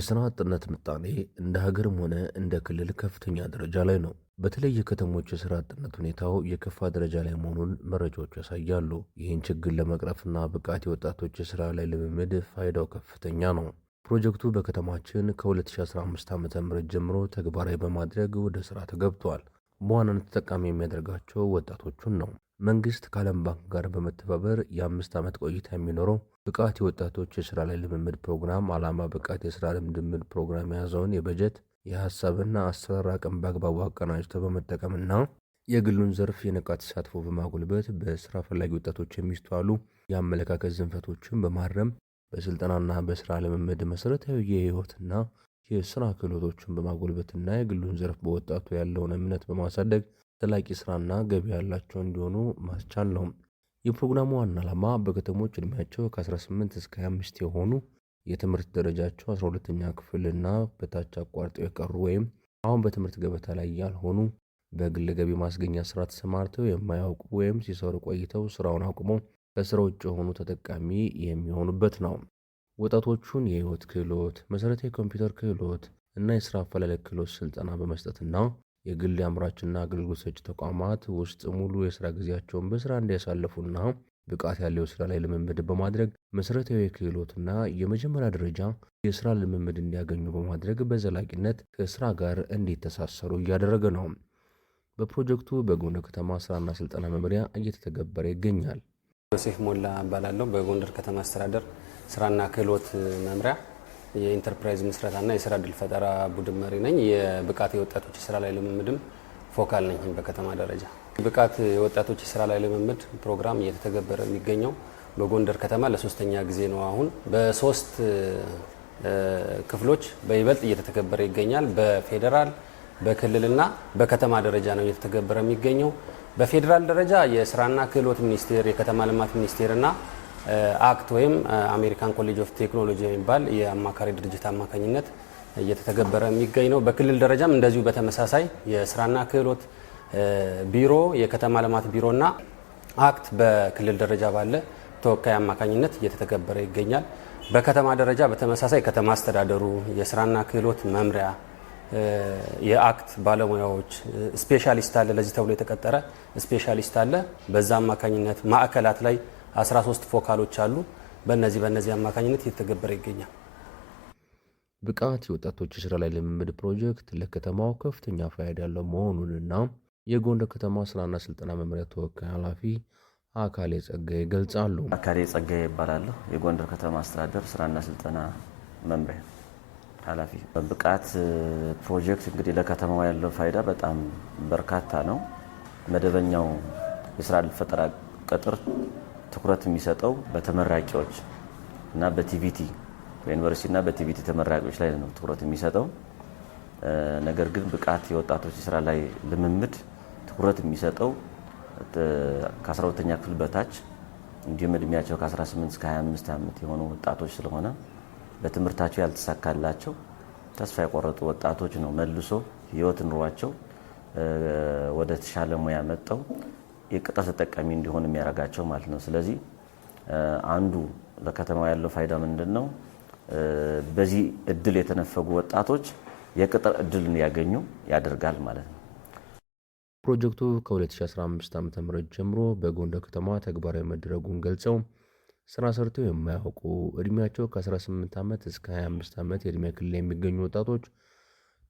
የስራ አጥነት ምጣኔ እንደ ሀገርም ሆነ እንደ ክልል ከፍተኛ ደረጃ ላይ ነው። በተለይ የከተሞች የስራ አጥነት ሁኔታው የከፋ ደረጃ ላይ መሆኑን መረጃዎች ያሳያሉ። ይህን ችግር ለመቅረፍና ብቃት የወጣቶች የስራ ላይ ልምምድ ፋይዳው ከፍተኛ ነው። ፕሮጀክቱ በከተማችን ከ2015 ዓ.ም ጀምሮ ተግባራዊ በማድረግ ወደ ስራ ተገብቷል። በዋናነት ተጠቃሚ የሚያደርጋቸው ወጣቶቹን ነው። መንግስት ከዓለም ባንክ ጋር በመተባበር የ5 ዓመት ቆይታ የሚኖረው ብቃት የወጣቶች የስራ ላይ ልምምድ ፕሮግራም ዓላማ ብቃት የስራ ልምምድ ፕሮግራም የያዘውን የበጀት የሀሳብና አሰራር አቅም በአግባቡ አቀናጅቶ በመጠቀምና የግሉን ዘርፍ የንቃት ተሳትፎ በማጎልበት በስራ ፈላጊ ወጣቶች የሚስተዋሉ የአመለካከት ዝንፈቶችን በማረም በስልጠናና በስራ ልምምድ መሰረታዊ የህይወትና የስራ ክህሎቶችን በማጎልበትና የግሉን ዘርፍ በወጣቱ ያለውን እምነት በማሳደግ ዘላቂ ስራና ገቢ ያላቸው እንዲሆኑ ማስቻል ነው። የፕሮግራሙ ዋና ዓላማ በከተሞች ዕድሜያቸው ከ18 እስከ 25 የሆኑ የትምህርት ደረጃቸው 12ኛ ክፍልና በታች አቋርጠው የቀሩ ወይም አሁን በትምህርት ገበታ ላይ ያልሆኑ በግል ገቢ ማስገኛ ስራ ተሰማርተው የማያውቁ ወይም ሲሰሩ ቆይተው ስራውን አቁመው ከስራ ውጭ የሆኑ ተጠቃሚ የሚሆኑበት ነው። ወጣቶቹን የህይወት ክህሎት፣ መሰረታዊ ኮምፒውተር ክህሎት እና የስራ አፈላለግ ክህሎት ስልጠና በመስጠትና የግል አምራችና አገልግሎት ሰጪ ተቋማት ውስጥ ሙሉ የስራ ጊዜያቸውን በስራ እንዲያሳልፉና ብቃት ያለው የስራ ላይ ልምምድ በማድረግ መሰረታዊ ክህሎትና የመጀመሪያ ደረጃ የስራ ልምምድ እንዲያገኙ በማድረግ በዘላቂነት ከስራ ጋር እንዲተሳሰሩ እያደረገ ነው። በፕሮጀክቱ በጎንደር ከተማ ስራና ስልጠና መምሪያ እየተተገበረ ይገኛል። ዮሴፍ ሞላ እባላለሁ። በጎንደር ከተማ አስተዳደር ስራና ክህሎት መምሪያ የኢንተርፕራይዝ ምስረታና የስራ ዕድል ፈጠራ ቡድን መሪ ነኝ። የብቃት የወጣቶች የስራ ላይ ልምምድም ፎካል ነኝ። በከተማ ደረጃ ብቃት የወጣቶች የስራ ላይ ልምምድ ፕሮግራም እየተተገበረ የሚገኘው በጎንደር ከተማ ለሶስተኛ ጊዜ ነው። አሁን በሶስት ክፍሎች በይበልጥ እየተተገበረ ይገኛል። በፌዴራል በክልልና በከተማ ደረጃ ነው እየተተገበረ የሚገኘው። በፌዴራል ደረጃ የስራና ክህሎት ሚኒስቴር፣ የከተማ ልማት ሚኒስቴርና አክት ወይም አሜሪካን ኮሌጅ ኦፍ ቴክኖሎጂ የሚባል የአማካሪ ድርጅት አማካኝነት እየተተገበረ የሚገኝ ነው። በክልል ደረጃም እንደዚሁ በተመሳሳይ የስራና ክህሎት ቢሮ፣ የከተማ ልማት ቢሮና አክት በክልል ደረጃ ባለ ተወካይ አማካኝነት እየተተገበረ ይገኛል። በከተማ ደረጃ በተመሳሳይ ከተማ አስተዳደሩ፣ የስራና ክህሎት መምሪያ፣ የአክት ባለሙያዎች ስፔሻሊስት አለ፣ ለዚህ ተብሎ የተቀጠረ ስፔሻሊስት አለ። በዛ አማካኝነት ማዕከላት ላይ 13 ፎካሎች አሉ። በእነዚህ አማካኝነት እየተገበረ ይገኛል። ብቃት የወጣቶች የስራ ላይ ልምምድ ፕሮጀክት ለከተማው ከፍተኛ ፋይዳ ያለው መሆኑንና የጎንደር ከተማ ስራና ስልጠና መምሪያ ተወካይ ኃላፊ አካሌ ጸጋዬ ይገልጻሉ። አካሌ ጸጋዬ ይባላለሁ። የጎንደር ከተማ አስተዳደር ስራና ስልጠና መምሪያ ኃላፊ። ብቃት ፕሮጀክት እንግዲህ ለከተማው ያለው ፋይዳ በጣም በርካታ ነው። መደበኛው የስራ ዕድል ፈጠራ ቅጥር ትኩረት የሚሰጠው በተመራቂዎች እና በቲቪቲ በዩኒቨርሲቲና በቲቪቲ ተመራቂዎች ላይ ነው ትኩረት የሚሰጠው። ነገር ግን ብቃት የወጣቶች የስራ ላይ ልምምድ ትኩረት የሚሰጠው ከ12ኛ ክፍል በታች እንዲሁም እድሜያቸው ከ18 እስከ 25 ዓመት የሆኑ ወጣቶች ስለሆነ በትምህርታቸው ያልተሳካላቸው ተስፋ የቆረጡ ወጣቶች ነው መልሶ ህይወት ኑሯቸው ወደ ተሻለ ሙያ መጠው የቅጥር ተጠቃሚ እንዲሆን የሚያደርጋቸው ማለት ነው። ስለዚህ አንዱ ለከተማው ያለው ፋይዳ ምንድን ነው? በዚህ እድል የተነፈጉ ወጣቶች የቅጥር እድል እንዲያገኙ ያደርጋል ማለት ነው። ፕሮጀክቱ ከ2015 ዓ.ም ጀምሮ በጎንደር ከተማ ተግባራዊ መደረጉን ገልጸው ስራ ሰርተው የማያውቁ እድሜያቸው ከ18 ዓመት እስከ 25 ዓመት የእድሜ ክልል የሚገኙ ወጣቶች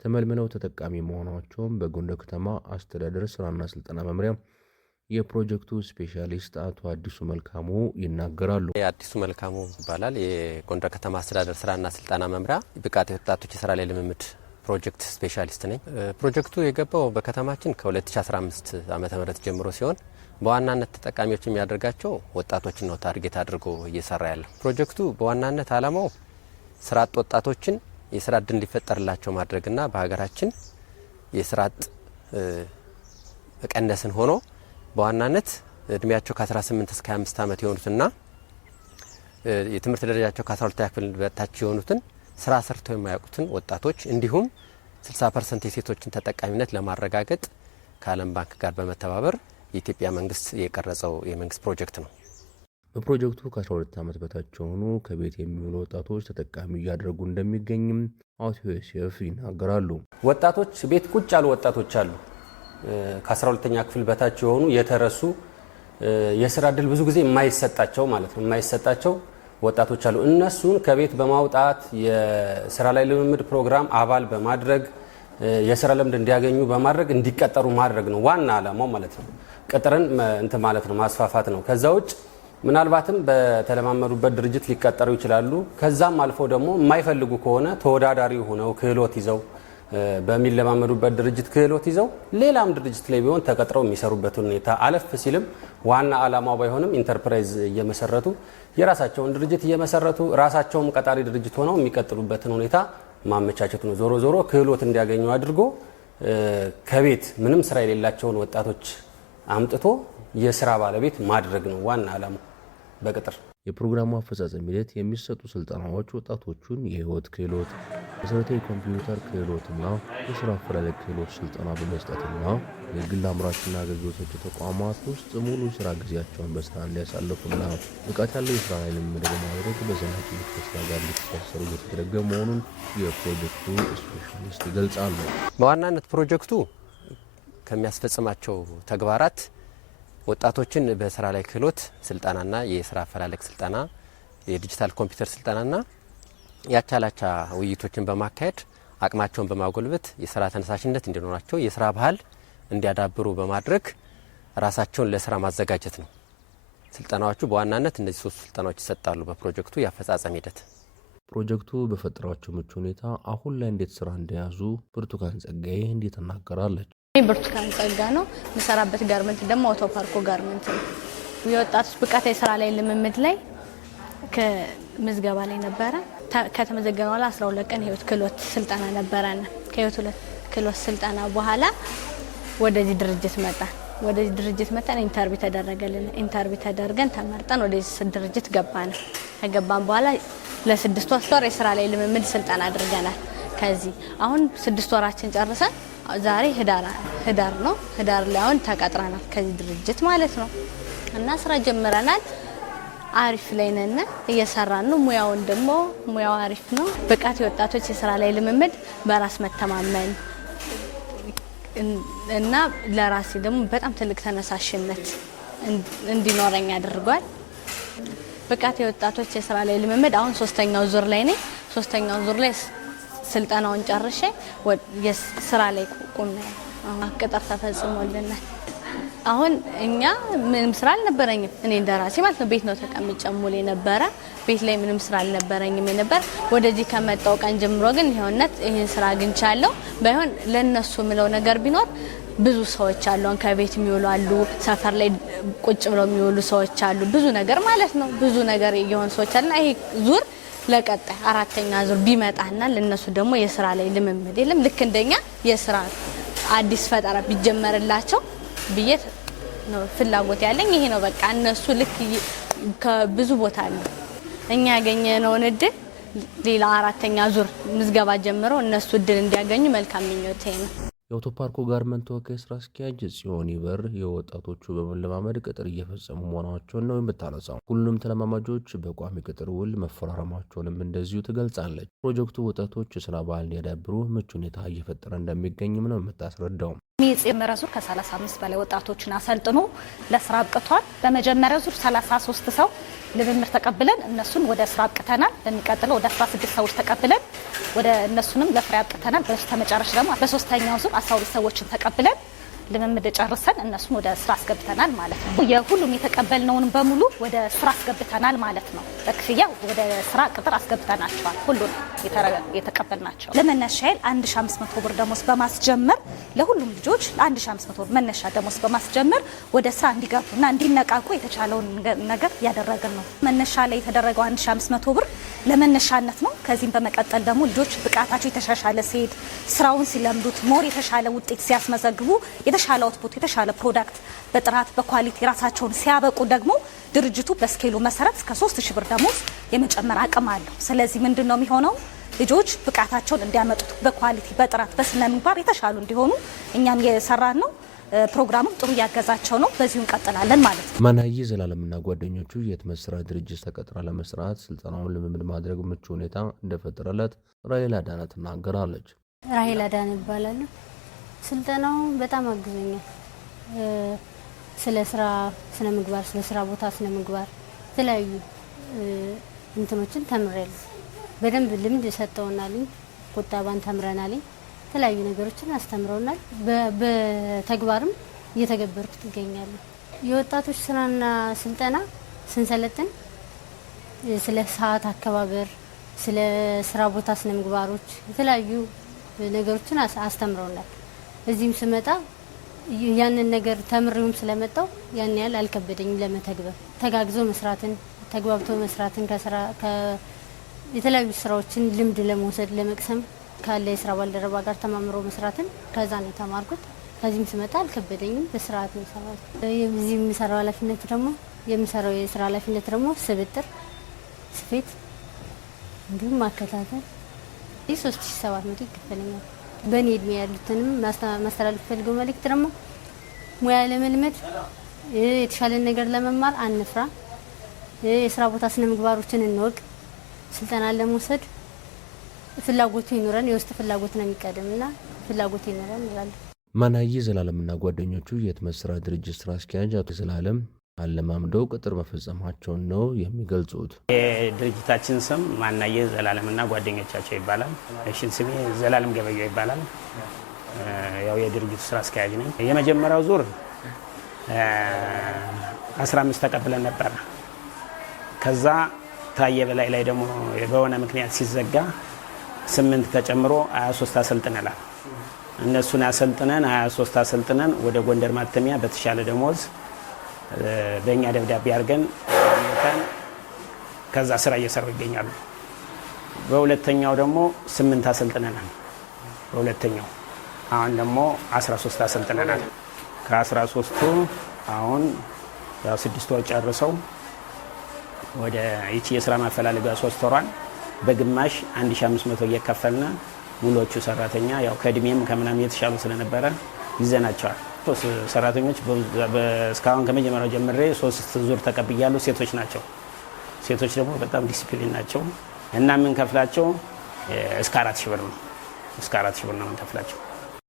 ተመልምለው ተጠቃሚ መሆናቸውን በጎንደር ከተማ አስተዳደር ስራና ስልጠና መምሪያ የፕሮጀክቱ ስፔሻሊስት አቶ አዲሱ መልካሙ ይናገራሉ። አዲሱ መልካሙ ይባላል። የጎንደር ከተማ አስተዳደር ስራና ስልጠና መምሪያ ብቃት የወጣቶች የስራ ላይ ልምምድ ፕሮጀክት ስፔሻሊስት ነኝ። ፕሮጀክቱ የገባው በከተማችን ከ2015 ዓመተ ምህረት ጀምሮ ሲሆን በዋናነት ተጠቃሚዎች የሚያደርጋቸው ወጣቶችን ነው ታርጌት አድርጎ እየሰራ ያለው። ፕሮጀክቱ በዋናነት ዓላማው ስራ አጥ ወጣቶችን የስራ ዕድል እንዲፈጠርላቸው ማድረግና በሀገራችን የስራ አጥ መቀነስን ሆኖ በዋናነት እድሜያቸው ከ18 እስከ 25 ዓመት የሆኑትና የትምህርት ደረጃቸው ከ12ኛ ክፍል በታች የሆኑትን ስራ ሰርተው የማያውቁትን ወጣቶች እንዲሁም 60% የሴቶችን ተጠቃሚነት ለማረጋገጥ ከዓለም ባንክ ጋር በመተባበር የኢትዮጵያ መንግስት የቀረጸው የመንግስት ፕሮጀክት ነው። በፕሮጀክቱ ከ12 ዓመት በታች የሆኑ ከቤት የሚውሉ ወጣቶች ተጠቃሚ እያደረጉ እንደሚገኝም አቶ ዮሴፍ ይናገራሉ። ወጣቶች ቤት ቁጭ ያሉ ወጣቶች አሉ። ከ12ኛ ክፍል በታች የሆኑ የተረሱ የስራ እድል ብዙ ጊዜ የማይሰጣቸው ማለት ነው የማይሰጣቸው ወጣቶች አሉ። እነሱን ከቤት በማውጣት የስራ ላይ ልምምድ ፕሮግራም አባል በማድረግ የስራ ልምድ እንዲያገኙ በማድረግ እንዲቀጠሩ ማድረግ ነው ዋና ዓላማው ማለት ነው። ቅጥርን እንትን ማለት ነው ማስፋፋት ነው። ከዛ ውጭ ምናልባትም በተለማመዱበት ድርጅት ሊቀጠሩ ይችላሉ። ከዛም አልፎ ደግሞ የማይፈልጉ ከሆነ ተወዳዳሪ ሆነው ክህሎት ይዘው በሚለማመዱበት ድርጅት ክህሎት ይዘው ሌላም ድርጅት ላይ ቢሆን ተቀጥረው የሚሰሩበት ሁኔታ አለፍ ሲልም ዋና ዓላማው ባይሆንም ኢንተርፕራይዝ እየመሰረቱ የራሳቸውን ድርጅት እየመሰረቱ ራሳቸውም ቀጣሪ ድርጅት ሆነው የሚቀጥሉበትን ሁኔታ ማመቻቸት ነው። ዞሮ ዞሮ ክህሎት እንዲያገኙ አድርጎ ከቤት ምንም ስራ የሌላቸውን ወጣቶች አምጥቶ የስራ ባለቤት ማድረግ ነው ዋና ዓላማው በቅጥር። የፕሮግራሙ አፈጻጸም ሂደት የሚሰጡ ስልጠናዎች ወጣቶቹን የህይወት ክህሎት፣ መሰረታዊ ኮምፒውተር ክህሎትና የስራ አፈላለግ ክህሎት ስልጠና በመስጠትና የግል አምራችና አገልግሎት ሰጪ ተቋማት ውስጥ ሙሉ ስራ ጊዜያቸውን በስራ እንዲያሳልፉና ብቃት ያለው የስራ ላይ ልምምድ በማድረግ በዘላቂነት ከስራ ጋር እንዲተሳሰሩ እየተደረገ መሆኑን የፕሮጀክቱ ስፔሻሊስት ይገልጻሉ። በዋናነት ፕሮጀክቱ ከሚያስፈጽማቸው ተግባራት ወጣቶችን በስራ ላይ ክህሎት ስልጠናና የስራ አፈላለግ ስልጠና፣ የዲጂታል ኮምፒውተር ስልጠናና ያቻላቻ ውይይቶችን በማካሄድ አቅማቸውን በማጎልበት የስራ ተነሳሽነት እንዲኖራቸው የስራ ባህል እንዲያዳብሩ በማድረግ ራሳቸውን ለስራ ማዘጋጀት ነው። ስልጠናዎቹ በዋናነት እነዚህ 3 ስልጠናዎች ይሰጣሉ በፕሮጀክቱ ያፈጻጸም ሂደት። ፕሮጀክቱ በፈጠራቸው ምቹ ሁኔታ አሁን ላይ እንዴት ስራ እንደያዙ ብርቱካን ጸጋዬ እንዴት ተናገራለች። ብርቱካን ጸጋ ነው የምሰራበት ጋርመንት ደግሞ አውቶ ፓርኮ ጋርመንት ነው። የወጣቶች ብቃት የስራ ላይ ልምምድ ላይ ከምዝገባ ላይ ነበረ። ከተመዘገበ በኋላ 12 ቀን ህይወት ክህሎት ስልጠና ነበረና ከህይወት ክህሎት ስልጠና በኋላ ወደዚህ ድርጅት መጣን። ኢንተርቪው ተደረገልን። ኢንተርቪው ተደርገን ተመርጠን ወደዚህ ድርጅት ገባን። ከገባን በኋላ ለ6 ወር የስራ ላይ ልምምድ ስልጠና አድርገናል። ከዚህ አሁን 6 ወራችን ጨርሰን ዛሬ ህዳር ነው። ህዳር ላይ አሁን ተቀጥረናል ከዚህ ድርጅት ማለት ነው እና ስራ ጀምረናል። አሪፍ ላይ ነን፣ እየሰራን ነው። ሙያው አሪፍ ነው። ብቃት የወጣቶች የስራ ላይ ልምምድ በራስ መተማመን እና ለራሴ ደግሞ በጣም ትልቅ ተነሳሽነት እንዲኖረኝ አድርጓል። ብቃት የወጣቶች የስራ ላይ ልምምድ አሁን 3ኛው ዙር ላይ ነኝ። 3ኛው ዙር ላይ ስልጠናውን ጨርሼ የስራ ላይ ቁም ቅጥር ተፈጽሞልናል። አሁን እኛ ምንም ስራ አልነበረኝም። እኔ እንደራሴ ማለት ነው ቤት ነው ተቀምጬ ሙሉ የነበረ ቤት ላይ ምንም ስራ አልነበረኝም የነበር። ወደዚህ ከመጣው ቀን ጀምሮ ግን ይሄን ስራ አግኝቻለሁ። ባይሆን ለነሱ ምለው ነገር ቢኖር ብዙ ሰዎች አሉ ከቤት የሚውሉ አሉ፣ ሰፈር ላይ ቁጭ ብለው የሚውሉ ሰዎች አሉ። ብዙ ነገር ማለት ነው ብዙ ነገር የሆኑ ሰዎች አሉና ይሄ ዙር ለቀጣይ 4ኛ ዙር ቢመጣና ለነሱ ደግሞ የስራ ላይ ልምምድ የለም ልክ እንደኛ የስራ አዲስ ፈጠራ ቢጀመርላቸው ብዬ ነው ፍላጎት ያለኝ። ይሄ ነው በቃ እነሱ ልክ ከብዙ ቦታ አሉ እኛ ያገኘነውን እድል ሌላ 4ኛ ዙር ምዝገባ ጀምሮ እነሱ እድል እንዲያገኙ መልካም ምኞቴ ነው። የአውቶ ፓርኮ ጋርመንት ተወካይ ስራ አስኪያጅ ጽዮን ይበር የወጣቶቹ በመለማመድ ቅጥር እየፈጸሙ መሆናቸውን ነው የምታነሳው። ሁሉም ተለማማጆች በቋሚ ቅጥር ውል መፈራረማቸውንም እንደዚሁ ትገልጻለች። ፕሮጀክቱ ወጣቶች የስራ ባህል እንዲያዳብሩ ምቹ ሁኔታ እየፈጠረ እንደሚገኝም ነው የምታስረዳው። የመጀመሪያ ዙር ከ35 በላይ ወጣቶችን አሰልጥኖ ለስራ አብቅቷል። በመጀመሪያው ዙር 33 ሰው ልምምድ ተቀብለን እነሱን ወደ ስራ አብቅተናል። በሚቀጥለው ወደ 16 ሰዎች ተቀብለን ወደ እነሱንም ለፍሬ አብቅተናል። በስተመጨረሻ ደግሞ በ3ኛው ዙር 12 ሰዎችን ተቀብለን ልምምድ ጨርሰን እነሱን ወደ ስራ አስገብተናል ማለት ነው። የሁሉም የተቀበልነውን በሙሉ ወደ ስራ አስገብተናል ማለት ነው። በክፍያ ወደ ስራ ቅጥር አስገብተናቸዋል። ሁሉን የተቀበልናቸው ለመነሻ ኃይል 1500 ብር ደሞዝ በማስጀመር ለሁሉም ልጆች 1500 ብር መነሻ ደሞዝ በማስጀመር ወደ ስራ እንዲገቡና እንዲነቃቁ የተቻለውን ነገር ያደረግን ነው። መነሻ ላይ የተደረገው 1500 ብር ለመነሻነት ነው። ከዚህም በመቀጠል ደግሞ ልጆች ብቃታቸው የተሻሻለ ሲሄድ ስራውን ሲለምዱት ሞር የተሻለ ውጤት ሲያስመዘግቡ የተሻለ አውትፑት የተሻለ ፕሮዳክት በጥራት በኳሊቲ ራሳቸውን ሲያበቁ ደግሞ ድርጅቱ በስኬሉ መሰረት እስከ 3000 ብር ደሞዝ የመጨመር አቅም አለው። ስለዚህ ምንድነው የሚሆነው? ልጆች ብቃታቸውን እንዲያመጡት በኳሊቲ በጥራት በስነ ምግባር የተሻሉ እንዲሆኑ እኛም የሰራን ነው። ፕሮግራሙም ጥሩ ያገዛቸው ነው። በዚሁ እንቀጥላለን ማለት ነው። ማናዬ ዘላለምና ጓደኞቹ የህትመት ስራ ድርጅት ተቀጥራ ለመስራት ስልጠናውን ልምምድ ማድረግ ምቹ ሁኔታ እንደፈጠረለት ራሄል አዳነ ትናገራለች። ራሄል አዳነ ይባላል። ስልጠናው በጣም አግዞኛል። ስለ ስራ ስነ ምግባር፣ ስለ ስራ ቦታ ስነ ምግባር የተለያዩ እንትኖችን ተምሬያለሁ። በደንብ ልምድ ሰጠውናል። ቁጠባን ተምረናል። የተለያዩ ነገሮችን አስተምረውናል። በተግባርም እየተገበርኩት ይገኛሉ። የወጣቶች ስራና ስልጠና ስንሰለጥን ስለ ሰዓት አከባበር፣ ስለ ስራ ቦታ ስነ ምግባሮች የተለያዩ ነገሮችን አስተምረውናል። እዚህም ስመጣ ያንን ነገር ተምሬውም ስለመጣው ያን ያህል አልከበደኝም ለመተግበር። ተጋግዞ መስራትን፣ ተግባብቶ መስራትን የተለያዩ ስራዎችን ልምድ ለመውሰድ ለመቅሰም ካለ የስራ ባልደረባ ጋር ተማምሮ መስራትን ከዛ ነው የተማርኩት። ከዚህም ስመጣ አልከበደኝም፣ በስርዓት ነው ሰራሁት። እዚህ የምሰራው የስራ ኃላፊነት ደግሞ ስብጥር፣ ስፌት እንዲሁም ማከታተል 3700 ይከፈለኛል። በእኔ እድሜ ያሉትንም ማስተላለፍ ፈልገው መልእክት ደግሞ ሙያ ለመልመድ የተሻለ ነገር ለመማር አንፍራ፣ የስራ ቦታ ስነ ምግባሮችን እንወቅ፣ ስልጠና ለመውሰድ ፍላጎቱ ይኖረን። የውስጥ ፍላጎት ነው የሚቀድምና ፍላጎቱ ይኖረን ይላል። ማናዬ ዘላለምና ጓደኞቹ የህትመት ስራ ድርጅት ስራ አስኪያጅ አቶ ዘላለም አለማምደው ቅጥር መፈጸማቸውን ነው የሚገልጹት። የድርጅታችን ስም ማናዬ ዘላለምና ጓደኞቻቸው ይባላል። እሺን ስሜ ዘላለም ገበየው ይባላል። ያው የድርጅቱ ስራ አስኪያጅ ነኝ። የመጀመሪያው ዙር 15 ተቀብለን ነበር። ከዛ ታየ በላይ ላይ ደግሞ በሆነ ምክንያት ሲዘጋ 8 ተጨምሮ 23 አሰልጥነናል። እነሱን አሰልጥነን 23 አሰልጥነን ወደ ጎንደር ማተሚያ በተሻለ ደሞዝ በእኛ ደብዳቤ አድርገን ከዛ ስራ እየሰሩ ይገኛሉ። በሁለተኛው ደግሞ 8 አሰልጥነናል። በሁለተኛው አሁን ደግሞ 13 አሰልጥነናል። ከ13ቱ አሁን ያው 6 ወር ጨርሰው ወደ ይቺ የስራ ማፈላለጋ 3 ወሯን በግማሽ 1500 እየከፈልና ሙሉዎቹ ሰራተኛ ያው ከእድሜም ከምናምን የተሻሉ ስለነበረ ይዘናቸዋል። 3 ሰራተኞች እስካሁን ከመጀመሪያው ጀምሬ 3 ዙር ተቀብያለሁ። ሴቶች ናቸው። ሴቶች ደግሞ በጣም ዲሲፕሊን ናቸው እና የምንከፍላቸው እስከ 4000 ብር ነው። እስከ 4000 ብር ነው የምንከፍላቸው።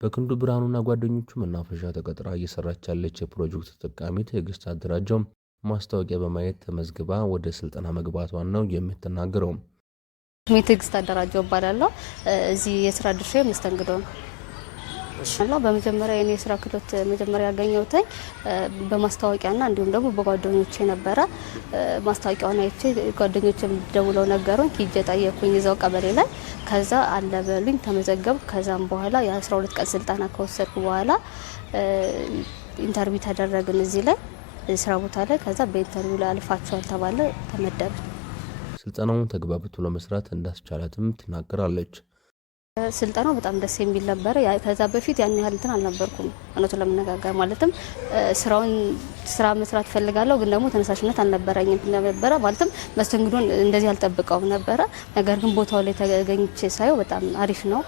በክንዱ ብርሃኑና ጓደኞቹ መናፈሻ ተቀጥራ እየሰራች ያለች የፕሮጀክት ተጠቃሚ ትዕግስት አደራጀው ማስታወቂያ በማየት ተመዝግባ ወደ ስልጠና መግባቷን ነው የምትናገረው። ትዕግስት አደራጀው እባላለሁ። እዚህ የስራ ድርሻ መስተንግዶ ነው። በመጀመሪያ የኔ የስራ ክህሎት መጀመሪያ ያገኘሁት በማስታወቂያና እንዲሁም ደግሞ በጓደኞቼ ነበረ። ማስታወቂያውን አይቼ ጓደኞቼም ደውለው ነገሩኝ። ሂጄ ጠየኩኝ እዛው ቀበሌ ላይ። ከዛ አለ በሉኝ፣ ተመዘገብኩ። ከዛም በኋላ የ12 ቀን ስልጠና ከወሰድኩ በኋላ ኢንተርቪው ተደረግን እዚህ ላይ ስራ ቦታ ላይ። ከዛ በኢንተርቪው ላይ አልፋችኋል ተባለ፣ ተመደብን። ስልጠናውን ተግባብቶ ለመስራት እንዳስቻላትም ትናገራለች። ስልጠናው በጣም ደስ የሚል ነበረ። ከዛ በፊት ያን ያህል እንትን አልነበርኩም እውነቱን ለመነጋገር ማለትም ስራ መስራት ፈልጋለሁ፣ ግን ደግሞ ተነሳሽነት አልነበረኝም ነበረ። ማለትም መስተንግዶን እንደዚህ አልጠብቀውም ነበረ። ነገር ግን ቦታው ላይ ተገኝቼ ሳየው በጣም አሪፍ ነው።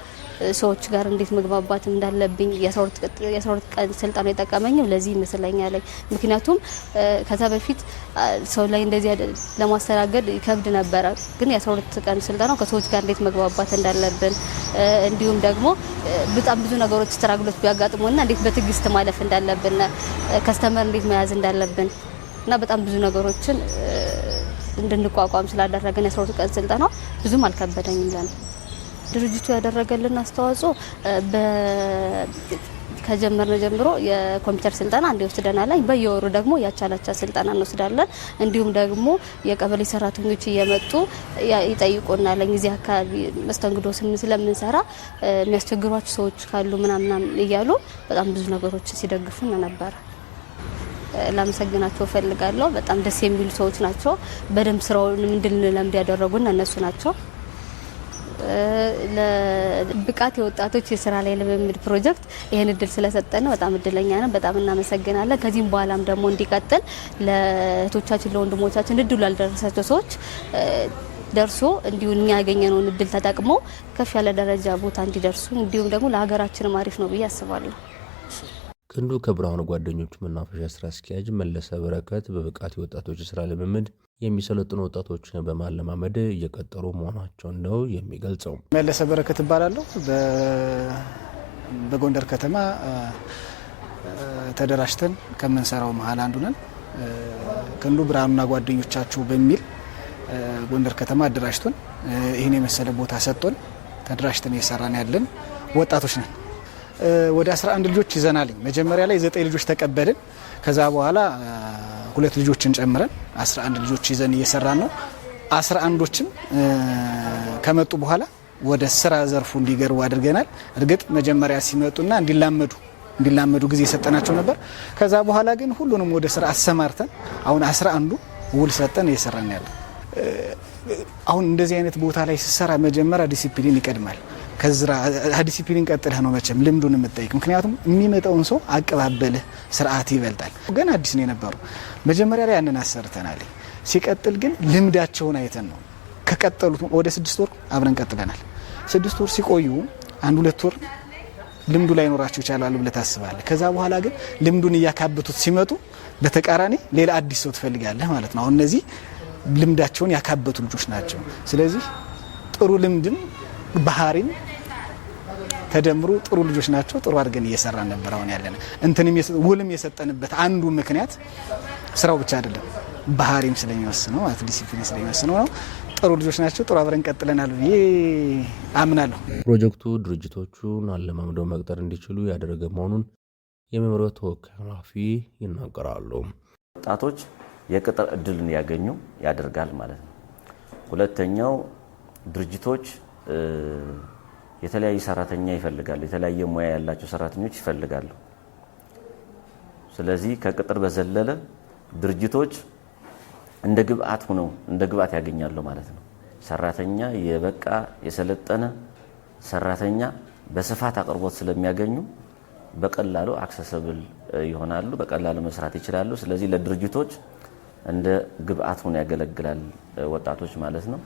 ሰዎች ጋር እንዴት መግባባት እንዳለብኝ የ12 ቀን ስልጠና የጠቀመኝም ለዚህ ይመስለኛል። ምክንያቱም ከዛ በፊት ሰው ላይ እንደዚህ ለማስተናገድ ይከብድ ነበረ። ግን የ12 ቀን ስልጠናው ከሰዎች ጋር እንዴት መግባባት እንዳለብን እንዲሁም ደግሞ በጣም ብዙ ነገሮች ስትራግሎች ቢያጋጥሙና እንዴት በትዕግስት ማለፍ እንዳለብን ከስተመር እንዴት መያዝ እንዳለብን እና በጣም ብዙ ነገሮችን እንድንቋቋም ስላደረገን የ12 ቀን ስልጠናው ብዙም አልከበደኝም ለኔ። ድርጅቱ ያደረገልን አስተዋጽኦ ከጀመርን ጀምሮ የኮምፒውተር ስልጠና እንዲወስደናል። በየወሩ ደግሞ ያቻላቻ ስልጠና እንወስዳለን። እንዲሁም ደግሞ የቀበሌ ሰራተኞች እየመጡ ይጠይቁናል። እዚህ አካባቢ መስተንግዶ ስለምንሰራ የሚያስቸግሯቸው ሰዎች ካሉ ምናምን እያሉ በጣም ብዙ ነገሮች ሲደግፉን ነበር። ላመሰግናቸው ፈልጋለሁ። በጣም ደስ የሚሉ ሰዎች ናቸው። በደንብ ስራውን እንድንለምድ ያደረጉን እነሱ ናቸው። ለብቃት የወጣቶች የስራ ላይ ልምምድ ፕሮጀክት ይህን እድል ስለሰጠን በጣም እድለኛ ነን። በጣም እናመሰግናለን። ከዚህም በኋላም ደግሞ እንዲቀጥል ለእህቶቻችን ለወንድሞቻችን እድሉ ያልደረሳቸው ሰዎች ደርሶ እንዲሁ እኛ ያገኘነውን እድል ተጠቅሞ ከፍ ያለ ደረጃ ቦታ እንዲደርሱ እንዲሁም ደግሞ ለሀገራችንም አሪፍ ነው ብዬ አስባለሁ። ክንዱ ከብርሃኑ ጓደኞቹ መናፈሻ ስራ አስኪያጅ መለሰ በረከት በብቃት የወጣቶች ስራ ልምምድ የሚሰለጥኑ ወጣቶችን በማለማመድ እየቀጠሩ መሆናቸውን ነው የሚገልጸው። መለሰ በረከት እባላለሁ። በጎንደር ከተማ ተደራጅተን ከምንሰራው መሀል አንዱ ነን። ክንዱ ብርሃኑና ጓደኞቻችሁ በሚል ጎንደር ከተማ አደራጅቶን ይህን የመሰለ ቦታ ሰጥቶን ተደራጅተን እየሰራን ያለን ወጣቶች ነን። ወደ 11 ልጆች ይዘናል። መጀመሪያ ላይ 9 ልጆች ተቀበልን። ከዛ በኋላ 2 ልጆችን ጨምረን 11 ልጆች ይዘን እየሰራን ነው። 11ዶችም ከመጡ በኋላ ወደ ስራ ዘርፉ እንዲገርቡ አድርገናል። እርግጥ መጀመሪያ ሲመጡና እንዲላመዱ ጊዜ የሰጠናቸው ነበር። ከዛ በኋላ ግን ሁሉንም ወደ ስራ አሰማርተን አሁን 11ዱ ውል ሰጠን እየሰራን ያለ። አሁን እንደዚህ አይነት ቦታ ላይ ሲሰራ መጀመሪያ ዲሲፕሊን ይቀድማል። ከዝራ ዲሲፕሊን ቀጥለህ ነው መቼም ልምዱን የምትጠይቅ። ምክንያቱም የሚመጣውን ሰው አቀባበልህ ስርዓት ይበልጣል። ግን አዲስ ነው የነበሩ መጀመሪያ ላይ ያንን አሰርተናል። ሲቀጥል ግን ልምዳቸውን አይተን ነው ከቀጠሉት ወደ 6 ወር አብረን ቀጥለናል። 6 ወር ሲቆዩ 1-2 ወር ልምዱ ላይ ኖራቸው ይችላል ብለህ ታስባለህ። ከዛ በኋላ ግን ልምዱን እያካበቱት ሲመጡ በተቃራኒ ሌላ አዲስ ሰው ትፈልጋለህ ማለት ነው። አሁን እነዚህ ልምዳቸውን ያካበቱ ልጆች ናቸው። ስለዚህ ጥሩ ልምድም ባህሪም ተደምሮ ጥሩ ልጆች ናቸው። ጥሩ አድርገን እየሰራን ነበር። አሁን ያለን ውልም የሰጠንበት አንዱ ምክንያት ስራው ብቻ አይደለም ባህሪም ስለሚወስነው ማለት ዲሲፕሊን ስለሚወስነው ነው። ጥሩ ልጆች ናቸው። ጥሩ አብረን ቀጥለናል ብዬ አምናለሁ። ፕሮጀክቱ ድርጅቶቹን አለማምደው መቅጠር እንዲችሉ ያደረገ መሆኑን የመምሪያው ተወካይ ኃላፊ ይናገራሉ። ወጣቶች የቅጥር እድል እንዲያገኙ ያደርጋል ማለት ነው። ሁለተኛው ድርጅቶች የተለያዩ ሰራተኛ ይፈልጋሉ። የተለያየ ሙያ ያላቸው ሰራተኞች ይፈልጋሉ። ስለዚህ ከቅጥር በዘለለ ድርጅቶች እንደ ግብአት ያገኛሉ ማለት ነው። ሰራተኛ የበቃ የሰለጠነ ሰራተኛ በስፋት አቅርቦት ስለሚያገኙ በቀላሉ አክሰሰብል ይሆናሉ፣ በቀላሉ መስራት ይችላሉ። ስለዚህ ለድርጅቶች እንደ ግብአት ሆኖ ያገለግላል ወጣቶች ማለት ነው።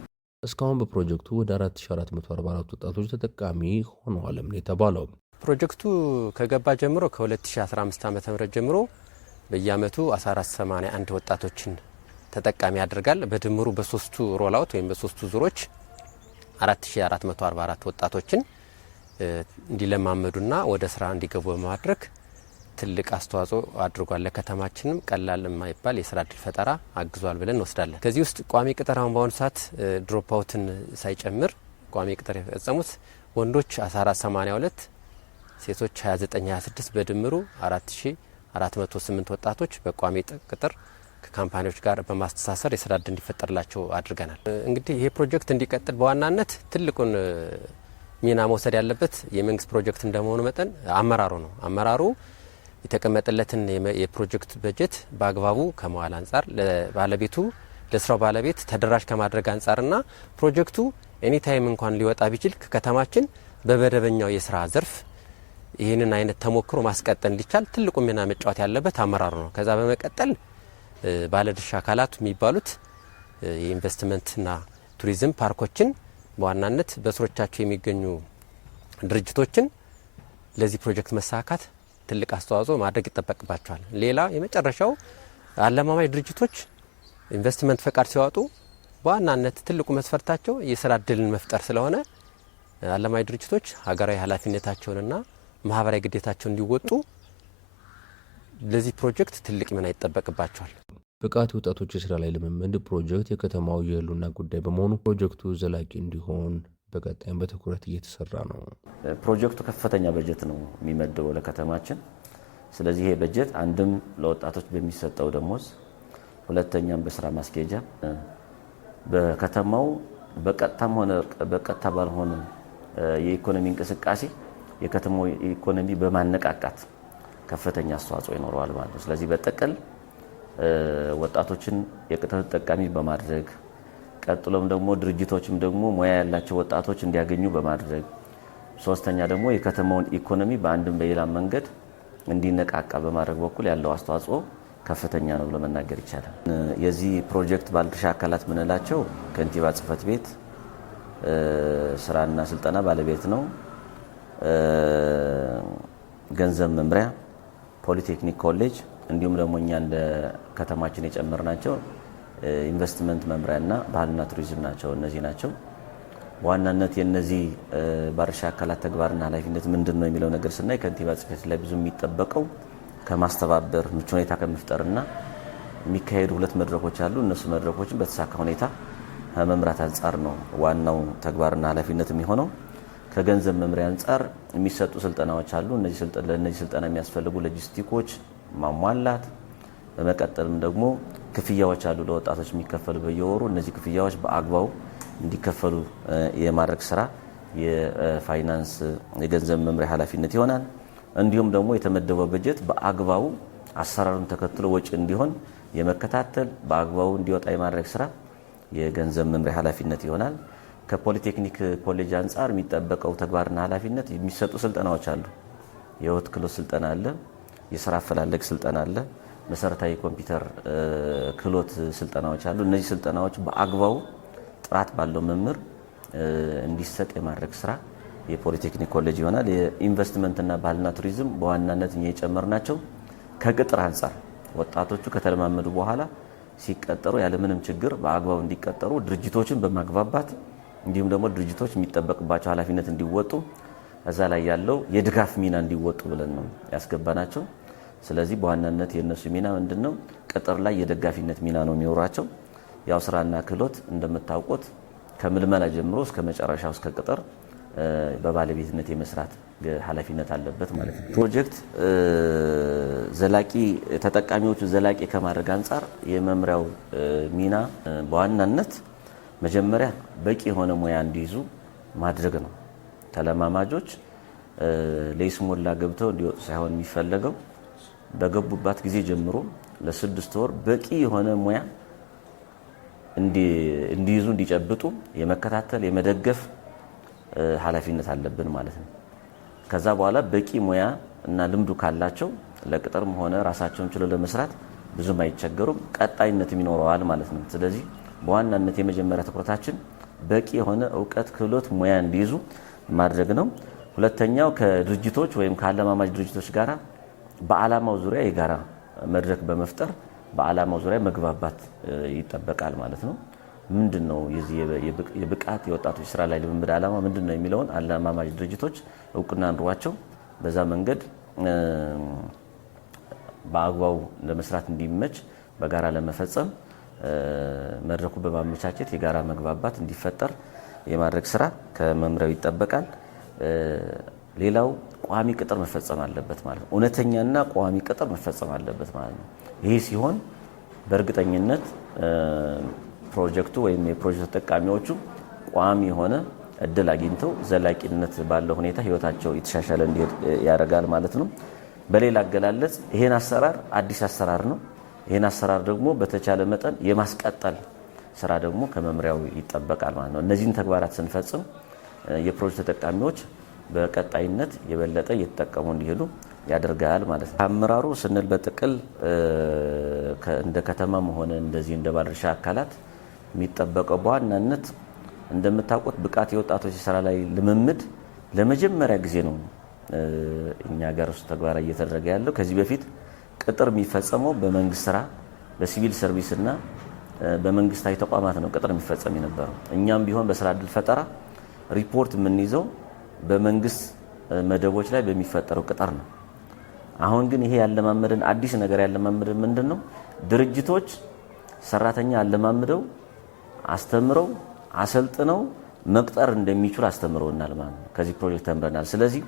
እስካሁን በፕሮጀክቱ ወደ 4444 ወጣቶች ተጠቃሚ ሆነዋል የተባለው። ፕሮጀክቱ ከገባ ጀምሮ ከ2015 ዓ.ም ጀምሮ በየአመቱ 1481 ወጣቶችን ተጠቃሚ ያደርጋል። በድምሩ በሶስቱ ሮላውት ወይም በሶስቱ ዙሮች 4444 ወጣቶችን እንዲለማመዱና ወደ ስራ እንዲገቡ በማድረግ ትልቅ አስተዋጽኦ አድርጓል። ለከተማችንም ቀላል የማይባል የስራ እድል ፈጠራ አግዟል ብለን እንወስዳለን። ከዚህ ውስጥ ቋሚ ቅጥር አሁን በአሁኑ ሰዓት ድሮፕ አውትን ሳይጨምር ቋሚ ቅጥር የፈጸሙት ወንዶች 1482፣ ሴቶች 2926 በድምሩ 4408 ወጣቶች በቋሚ ቅጥር ከካምፓኒዎች ጋር በማስተሳሰር የስራ እድል እንዲፈጠርላቸው አድርገናል። እንግዲህ ይሄ ፕሮጀክት እንዲቀጥል በዋናነት ትልቁን ሚና መውሰድ ያለበት የመንግስት ፕሮጀክት እንደመሆኑ መጠን አመራሩ ነው። አመራሩ የተቀመጠለትን የፕሮጀክት በጀት በአግባቡ ከመዋል አንጻር ለስራው ባለቤት ተደራሽ ከማድረግ አንጻርና ፕሮጀክቱ ኤኒታይም እንኳን ሊወጣ ቢችል ከከተማችን በመደበኛው የስራ ዘርፍ ይህንን አይነት ተሞክሮ ማስቀጠል እንዲቻል ትልቁ ሚና መጫወት ያለበት አመራሩ ነው። ከዛ በመቀጠል ባለድርሻ አካላት የሚባሉት የኢንቨስትመንትና ቱሪዝም ፓርኮችን በዋናነት በስሮቻቸው የሚገኙ ድርጅቶችን ለዚህ ፕሮጀክት መሳካት ትልቅ አስተዋጽኦ ማድረግ ይጠበቅባቸዋል። ሌላ የመጨረሻው አለማማጅ ድርጅቶች ኢንቨስትመንት ፈቃድ ሲያወጡ በዋናነት ትልቁ መስፈርታቸው የስራ እድልን መፍጠር ስለሆነ አለማማጅ ድርጅቶች ሀገራዊ ኃላፊነታቸውንና ማህበራዊ ግዴታቸውን እንዲወጡ ለዚህ ፕሮጀክት ትልቅ ሚና ይጠበቅባቸዋል። ብቃት ወጣቶች የስራ ላይ ልምምድ ፕሮጀክት የከተማው የህልውና ጉዳይ በመሆኑ ፕሮጀክቱ ዘላቂ እንዲሆን በቀጣይም በትኩረት እየተሰራ ነው። ፕሮጀክቱ ከፍተኛ በጀት ነው የሚመደበው ለከተማችን። ስለዚህ ይሄ በጀት አንድም ለወጣቶች በሚሰጠው ደሞዝ፣ ሁለተኛም በስራ ማስኬጃ በከተማው በቀጥታም ሆነ በቀጥታ ባልሆነ የኢኮኖሚ እንቅስቃሴ የከተማው ኢኮኖሚ በማነቃቃት ከፍተኛ አስተዋጽኦ ይኖረዋል ማለት ነው። ስለዚህ በጥቅል ወጣቶችን የቅጥር ተጠቃሚ በማድረግ ቀጥሎም ደግሞ ድርጅቶችም ደግሞ ሙያ ያላቸው ወጣቶች እንዲያገኙ በማድረግ ሶስተኛ ደግሞ የከተማውን ኢኮኖሚ በአንድም በሌላ መንገድ እንዲነቃቃ በማድረግ በኩል ያለው አስተዋጽኦ ከፍተኛ ነው ብሎ መናገር ይቻላል። የዚህ ፕሮጀክት ባለድርሻ አካላት ምንላቸው ከንቲባ ጽሕፈት ቤት ስራና ስልጠና ባለቤት ነው፣ ገንዘብ መምሪያ፣ ፖሊቴክኒክ ኮሌጅ እንዲሁም ደግሞ እኛ እንደ ከተማችን የጨመርናቸው ኢንቨስትመንት መምሪያና ባህልና ቱሪዝም ናቸው። እነዚህ ናቸው በዋናነት የነዚህ ባለድርሻ አካላት ተግባርና ኃላፊነት ምንድነው የሚለው ነገር ስናይ ከንቲባ ጽሕፈት ላይ ብዙ የሚጠበቀው ከማስተባበር ምቹ ሁኔታ ከመፍጠርና የሚካሄዱ 2 መድረኮች አሉ። እነሱ መድረኮችን በተሳካ ሁኔታ መምራት አንጻር ነው ዋናው ተግባርና ኃላፊነት የሚሆነው። ከገንዘብ መምሪያ አንጻር የሚሰጡ ስልጠናዎች አሉ። ለእነዚህ ስልጠና የሚያስፈልጉ ሎጂስቲኮች ማሟላት፣ በመቀጠልም ደግሞ ክፍያዎች አሉ ለወጣቶች የሚከፈሉ በየወሩ እነዚህ ክፍያዎች በአግባቡ እንዲከፈሉ የማድረግ ስራ የፋይናንስ የገንዘብ መምሪያ ኃላፊነት ይሆናል። እንዲሁም ደግሞ የተመደበው በጀት በአግባቡ አሰራሩን ተከትሎ ወጪ እንዲሆን የመከታተል በአግባቡ እንዲወጣ የማድረግ ስራ የገንዘብ መምሪያ ኃላፊነት ይሆናል። ከፖሊቴክኒክ ኮሌጅ አንጻር የሚጠበቀው ተግባርና ኃላፊነት የሚሰጡ ስልጠናዎች አሉ። የህይወት ክህሎት ስልጠና አለ፣ የስራ አፈላለግ ስልጠና አለ፣ መሰረታዊ ኮምፒውተር ክህሎት ስልጠናዎች አሉ። እነዚህ ስልጠናዎች በአግባቡ ጥራት ባለው መምህር እንዲሰጥ የማድረግ ስራ የፖሊቴክኒክ ኮሌጅ ይሆናል። የኢንቨስትመንትና ባህልና ቱሪዝም በዋናነት እኛ የጨመርናቸው ከቅጥር አንጻር ወጣቶቹ ከተለማመዱ በኋላ ሲቀጠሩ ያለምንም ችግር በአግባቡ እንዲቀጠሩ ድርጅቶችን በማግባባት እንዲሁም ደግሞ ድርጅቶች የሚጠበቅባቸው ኃላፊነት እንዲወጡ እዛ ላይ ያለው የድጋፍ ሚና እንዲወጡ ብለን ነው ያስገባናቸው። ስለዚህ በዋናነት የነሱ ሚና ምንድነው? ቅጥር ላይ የደጋፊነት ሚና ነው የሚኖራቸው። ያው ስራና ክህሎት እንደምታውቁት ከምልመላ ጀምሮ እስከ መጨረሻው እስከ ቅጥር በባለቤትነት የመስራት ኃላፊነት አለበት ማለት ነው። ፕሮጀክት ዘላቂ ተጠቃሚዎቹ ዘላቂ ከማድረግ አንጻር የመምሪያው ሚና በዋናነት መጀመሪያ በቂ የሆነ ሙያ እንዲይዙ ማድረግ ነው። ተለማማጆች ለይስሙላ ገብተው እንዲወጡ ሳይሆን የሚፈለገው በገቡባት ጊዜ ጀምሮ ለ6 ወር በቂ የሆነ ሙያ እንዲይዙ እንዲጨብጡ የመከታተል የመደገፍ ኃላፊነት አለብን ማለት ነው። ከዛ በኋላ በቂ ሙያ እና ልምዱ ካላቸው ለቅጥርም ሆነ ራሳቸውን ችለው ለመስራት ብዙም አይቸገሩም፣ ቀጣይነትም ይኖረዋል ማለት ነው። ስለዚህ በዋናነት የመጀመሪያ ትኩረታችን በቂ የሆነ እውቀት፣ ክህሎት፣ ሙያ እንዲይዙ ማድረግ ነው። ሁለተኛው ከድርጅቶች ወይም ከአለማማጅ ድርጅቶች ጋር በዓላማው ዙሪያ የጋራ መድረክ በመፍጠር በዓላማው ዙሪያ መግባባት ይጠበቃል ማለት ነው። ምንድነው የዚህ የብቃት የወጣቶች ስራ ላይ ልምምድ ዓላማ ምንድነው የሚለውን አለማማጅ ድርጅቶች እውቅና ኑሯቸው በዛ መንገድ በአግባቡ ለመስራት እንዲመች በጋራ ለመፈጸም መድረኩ በማመቻቸት የጋራ መግባባት እንዲፈጠር የማድረግ ስራ ከመምሪያው ይጠበቃል። ሌላው ቋሚ ቅጥር መፈጸም አለበት ማለት ነው። እውነተኛና ቋሚ ቅጥር መፈጸም አለበት ማለት ነው። ይሄ ሲሆን በእርግጠኝነት ፕሮጀክቱ ወይም የፕሮጀክት ተጠቃሚዎቹ ቋሚ የሆነ እድል አግኝተው ዘላቂነት ባለው ሁኔታ ህይወታቸው የተሻሻለ እንዲሄድ ያደርጋል ማለት ነው። በሌላ አገላለጽ ይሄን አሰራር አዲስ አሰራር ነው። ይሄን አሰራር ደግሞ በተቻለ መጠን የማስቀጠል ስራ ደግሞ ከመምሪያው ይጠበቃል ማለት ነው። እነዚህን ተግባራት ስንፈጽም የፕሮጀክት ተጠቃሚዎች በቀጣይነት የበለጠ እየተጠቀሙ እንዲሄዱ ያደርጋል ማለት ነው። አመራሩ ስንል በጥቅል እንደ ከተማም ሆነ እንደዚህ እንደ ባለድርሻ አካላት የሚጠበቀው በዋናነት እንደምታውቁት ብቃት የወጣቶች የስራ ላይ ልምምድ ለመጀመሪያ ጊዜ ነው እኛ ጋር ውስጥ ተግባራዊ እየተደረገ ያለው። ከዚህ በፊት ቅጥር የሚፈጸመው በመንግስት ስራ በሲቪል ሰርቪስ እና በመንግስታዊ ተቋማት ነው ቅጥር የሚፈጸም የነበረው። እኛም ቢሆን በስራ እድል ፈጠራ ሪፖርት የምንይዘው በመንግስት መደቦች ላይ በሚፈጠረው ቅጥር ነው። አሁን ግን ይሄ ያለማመደን አዲስ ነገር ያለማመደን ምንድነው? ድርጅቶች ሰራተኛ አለማምደው አስተምረው አሰልጥነው መቅጠር እንደሚችሉ አስተምረውናል ማለት ነው። ከዚህ ፕሮጀክት ተምረናል። ስለዚህ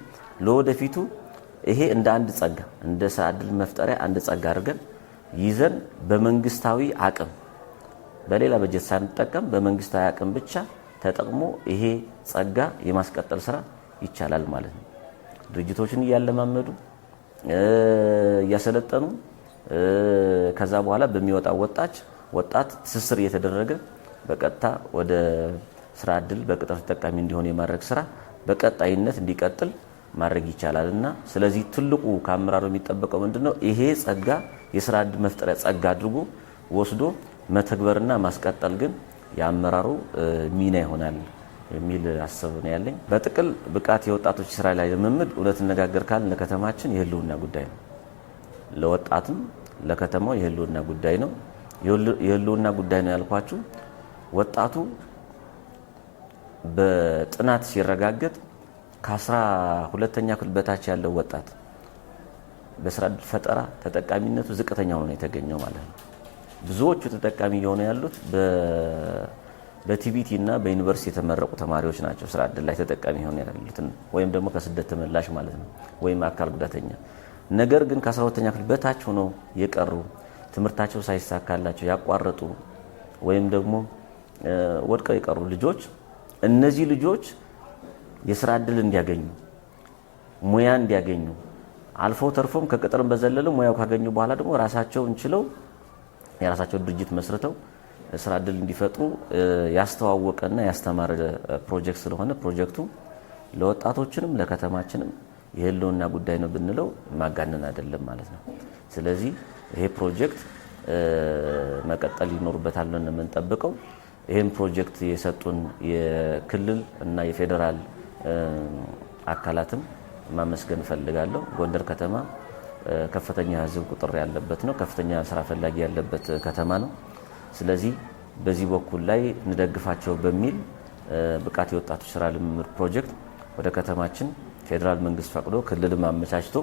ለወደፊቱ ይሄ እንደ አንድ ጸጋ እንደ ስራ እድል መፍጠሪያ አንድ ጸጋ አድርገን ይዘን በመንግስታዊ አቅም በሌላ በጀት ሳንጠቀም በመንግስታዊ አቅም ብቻ ተጠቅሞ ይሄ ጸጋ የማስቀጠል ስራ ይቻላል ማለት ነው። ድርጅቶችን እያለማመዱ እያሰለጠኑ ከዛ በኋላ በሚወጣ ወጣት ትስስር እየተደረገ በቀጥታ ወደ ስራ እድል በቅጥር ተጠቃሚ እንዲሆን የማድረግ ስራ በቀጣይነት እንዲቀጥል ማድረግ ይቻላልና ስለዚህ ትልቁ ከአመራሩ የሚጠበቀው ምንድነው? ይሄ ጸጋ የስራ እድል መፍጠሪያ ጸጋ አድርጎ ወስዶ መተግበርና ማስቀጠል ግን የአመራሩ ሚና ይሆናል የሚል ሀሳብ ነው ያለኝ። በጥቅል ብቃት የወጣቶች ስራ ላይ ልምምድ እውነት እነጋገር ካልን ለከተማችን የህልውና ጉዳይ ነው። ለወጣትም ለከተማው የህልውና ጉዳይ ነው። የህልውና ጉዳይ ነው ያልኳችሁ ወጣቱ በጥናት ሲረጋገጥ ከ12ኛ ክፍል በታች ያለው ወጣት በስራ ዕድል ፈጠራ ተጠቃሚነቱ ዝቅተኛ ሆኖ የተገኘው ማለት ነው። ብዙዎቹ ተጠቃሚ የሆኑ ያሉት በቲቪቲ እና በዩኒቨርሲቲ የተመረቁ ተማሪዎች ናቸው ስራ ዕድል ላይ ተጠቃሚ ሆኑ ያሉት ወይም ደግሞ ከስደት ተመላሽ ማለት ነው ወይም አካል ጉዳተኛ። ነገር ግን ከ12ኛ ክፍል በታች ሆነው የቀሩ ትምህርታቸው ሳይሳካላቸው ያቋረጡ ወይም ደግሞ ወድቀው የቀሩ ልጆች እነዚህ ልጆች የስራ ዕድል እንዲያገኙ ሙያ እንዲያገኙ አልፎ ተርፎም ከቅጥርም በዘለለ ሙያው ካገኙ በኋላ ደግሞ ራሳቸውን ችለው የራሳቸው ድርጅት መስርተው ስራ ዕድል እንዲፈጥሩ ያስተዋወቀና ያስተማረ ፕሮጀክት ስለሆነ ፕሮጀክቱ ለወጣቶችንም ለከተማችንም የህልውና ጉዳይ ነው ብንለው ማጋነን አይደለም ማለት ነው። ስለዚህ ይሄ ፕሮጀክት መቀጠል ይኖርበታል ነው የምንጠብቀው። ይሄን ፕሮጀክት የሰጡን የክልል እና የፌዴራል አካላትም ማመስገን ፈልጋለሁ። ጎንደር ከተማ ከፍተኛ ህዝብ ቁጥር ያለበት ነው። ከፍተኛ ስራ ፈላጊ ያለበት ከተማ ነው። ስለዚህ በዚህ በኩል ላይ እንደግፋቸው በሚል ብቃት የወጣቶች ስራ ልምምድ ፕሮጀክት ወደ ከተማችን ፌዴራል መንግስት ፈቅዶ ክልልም አመቻችቶ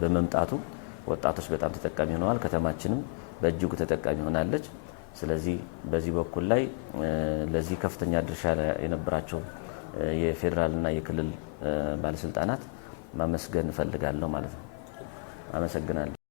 በመምጣቱ ወጣቶች በጣም ተጠቃሚ ሆነዋል። ከተማችንም በእጅጉ ተጠቃሚ ሆናለች። ስለዚህ በዚህ በኩል ላይ ለዚህ ከፍተኛ ድርሻ የነበራቸው የፌዴራልና የክልል ባለስልጣናት ማመስገን እፈልጋለሁ ማለት ነው። አመሰግናለሁ።